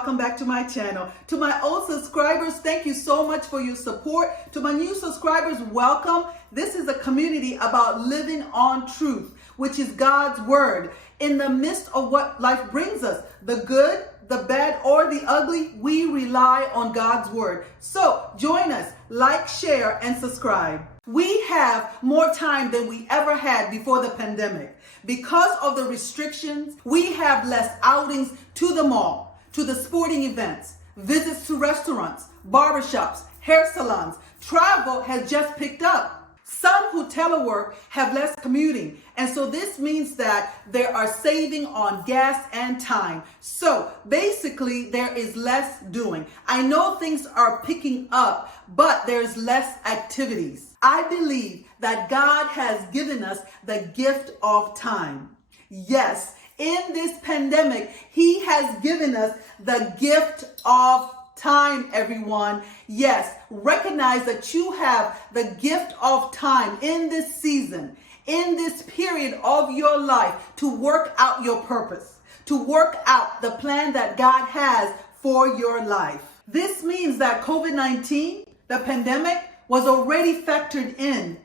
welcome back to my channel. To my old subscribers, thank you so much for your support. To my new subscribers, welcome. This is a community about living on truth, which is God's word. In the midst of what life brings us, the good, the bad, or the ugly, we rely on God's word. So join us, like, share, and subscribe. We have more time than we ever had before the pandemic. Because of the restrictions, we have less outings to the mall, to the sporting events, visits to restaurants, barbershops, hair salons. Travel has just picked up. Some who telework have less commuting, and so this means that they are saving on gas and time. So basically, there is less doing. I know things are picking up, but there's less activities. I believe that God has given us the gift of time. Yes, in this pandemic, He has given us the gift of time, everyone. Yes, recognize that you have the gift of time in this season, in this period of your life, to work out your purpose, to work out the plan that God has for your life. This means that COVID-19, the pandemic, was already factored in.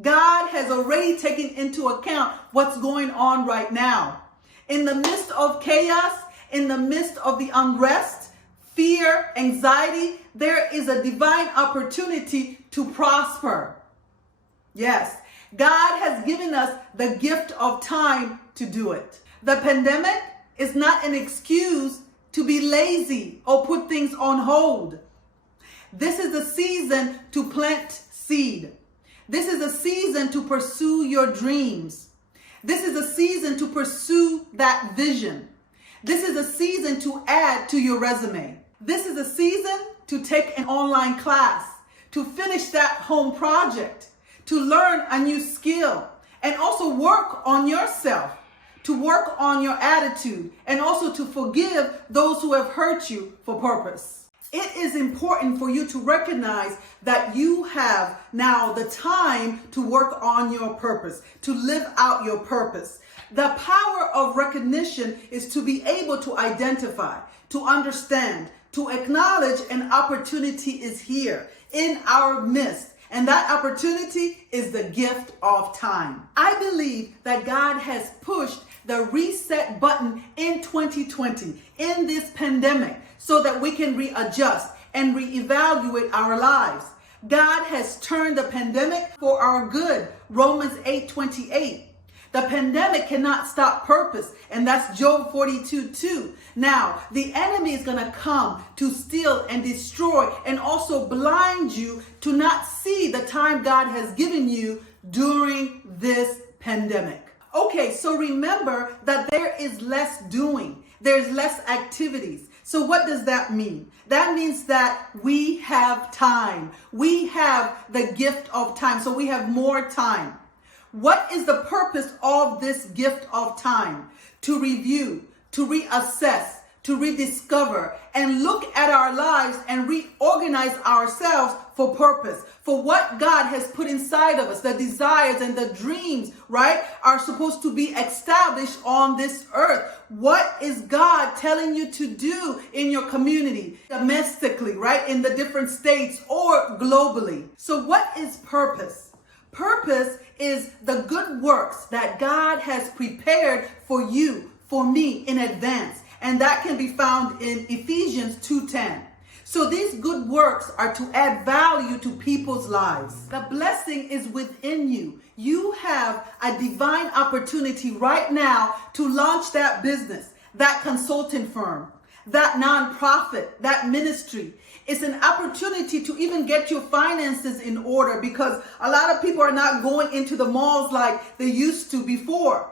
God has already taken into account what's going on right now. In the midst of chaos, in the midst of the unrest, fear, anxiety, there is a divine opportunity to prosper. Yes, God has given us the gift of time to do it. The pandemic is not an excuse to be lazy or put things on hold. This is a season to plant seed. This is a season to pursue your dreams. This is a season to pursue that vision. This is a season to add to your resume. This is a season to take an online class, to finish that home project, to learn a new skill, and also work on yourself, to work on your attitude, and also to forgive those who have hurt you for purpose. It is important for you to recognize that you have now the time to work on your purpose, to live out your purpose. The power of recognition is to be able to identify, to understand, to acknowledge an opportunity is here in our midst. And that opportunity is the gift of time. I believe that God has pushed the reset button in 2020, in this pandemic, so that we can readjust and reevaluate our lives. God has turned the pandemic for our good. Romans 8:28. The pandemic cannot stop purpose, and that's Job 42:2. Now, the enemy is going to come to steal and destroy and also blind you to not see the time God has given you during this pandemic. Okay, so remember that there is less doing. There's less activities. So what does that mean? That means that we have time. We have the gift of time. So we have more time. What is the purpose of this gift of time? To review, to reassess, to rediscover, and look at our lives and reorganize ourselves for purpose, for what God has put inside of us. The desires and the dreams, right, are supposed to be established on this earth. What is God telling you to do in your community, domestically, right, in the different states or globally? So what is purpose? Purpose is the good works that God has prepared for you, for me, in advance. And that can be found in Ephesians 2:10. So these good works are to add value to people's lives. The blessing is within you. You have a divine opportunity right now to launch that business, that consulting firm, that nonprofit, that ministry. It's an opportunity to even get your finances in order, because a lot of people are not going into the malls like they used to before.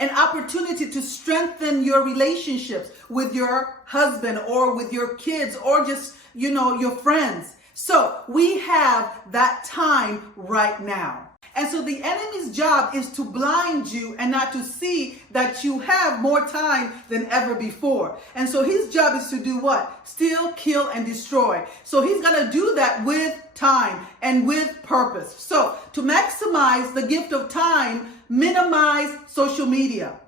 An opportunity to strengthen your relationships with your husband or with your kids or just, your friends. So we have that time right now. And so the enemy's job is to blind you and not to see that you have more time than ever before. And so his job is to do what? Steal, kill, and destroy. So he's going to do that with time and with purpose. So to maximize the gift of time, minimize social media.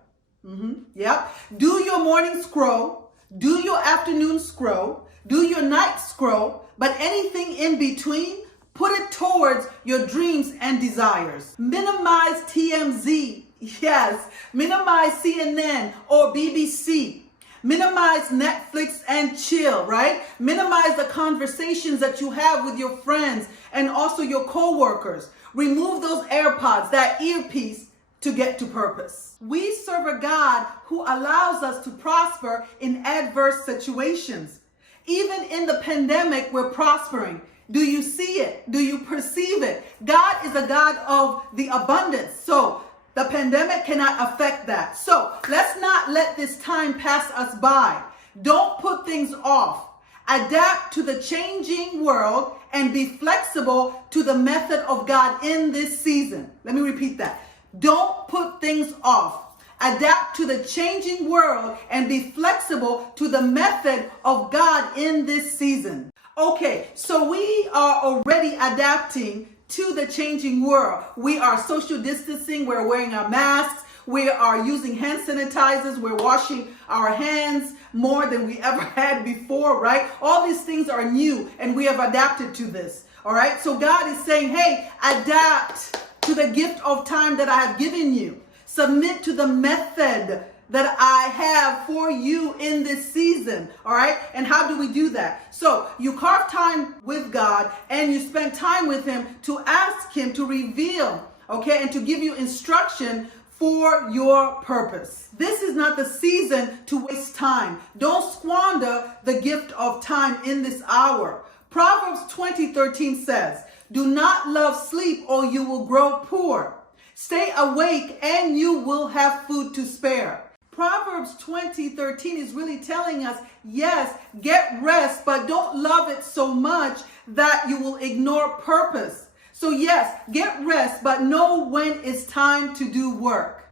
Yep. Do your morning scroll. do your afternoon scroll, do your night scroll, but anything in between, put it towards your dreams and desires. Minimize TMZ. Yes, minimize CNN or BBC. Minimize Netflix and chill, right? Minimize the conversations that you have with your friends and also your co-workers. Remove those AirPods, that earpiece, to get to purpose. We serve a God who allows us to prosper in adverse situations. Even in the pandemic, we're prospering. Do you see it? Do you perceive it? God is a God of the abundance. So the pandemic cannot affect that. So let's not let this time pass us by. Don't put things off. Adapt to the changing world and be flexible to the method of God in this season. Let me repeat that. Don't put things off. Adapt to the changing world and be flexible to the method of God in this season. Okay, so we are already adapting to the changing world. We are social distancing. We're wearing our masks. We are using hand sanitizers. We're washing our hands more than we ever had before, right? All these things are new and we have adapted to this, all right? So God is saying, hey, adapt to the gift of time that I have given you. Submit to the method that I have for you in this season, all right? And how do we do that? So you carve time with God and you spend time with him to ask him to reveal, okay, and to give you instruction for your purpose. This is not the season to waste time. Don't squander the gift of time in this hour. Proverbs 20:13 says, do not love sleep or you will grow poor. Stay awake and you will have food to spare. Proverbs 20:13 is really telling us, yes, get rest, but don't love it so much that you will ignore purpose. So yes, get rest, but know when it's time to do work,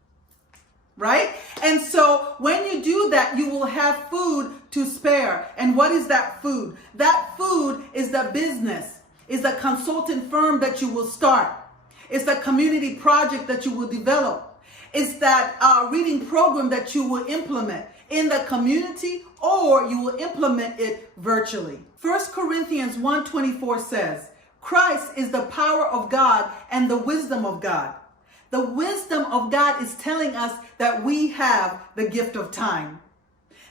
right? And so when you do that, you will have food to spare. And what is that food? That food is the business, is the consultant firm that you will start. It's the community project that you will develop. It's that reading program that you will implement in the community, or you will implement it virtually. 1 Corinthians 1:24 says, Christ is the power of God and the wisdom of God. The wisdom of God is telling us that we have the gift of time.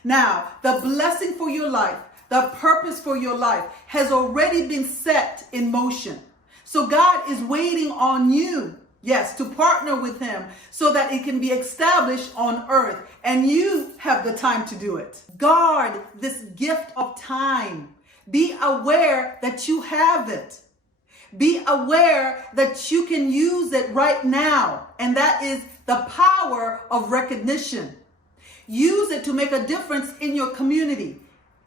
Now, the blessing for your life, the purpose for your life has already been set in motion. So God is waiting on you, yes, to partner with him so that it can be established on earth, and you have the time to do it. Guard this gift of time. Be aware that you have it. Be aware that you can use it right now, and that is the power of recognition. Use it to make a difference in your community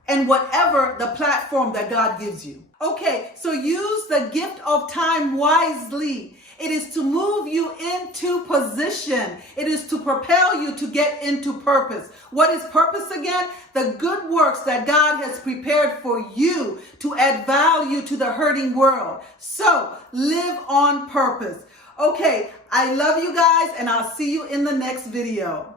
and whatever the platform that God gives you. Okay, so use the gift of time wisely. It is to move you into position. It is to propel you to get into purpose. What is purpose again? The good works that God has prepared for you to add value to the hurting world. So live on purpose. Okay, I love you guys, and I'll see you in the next video.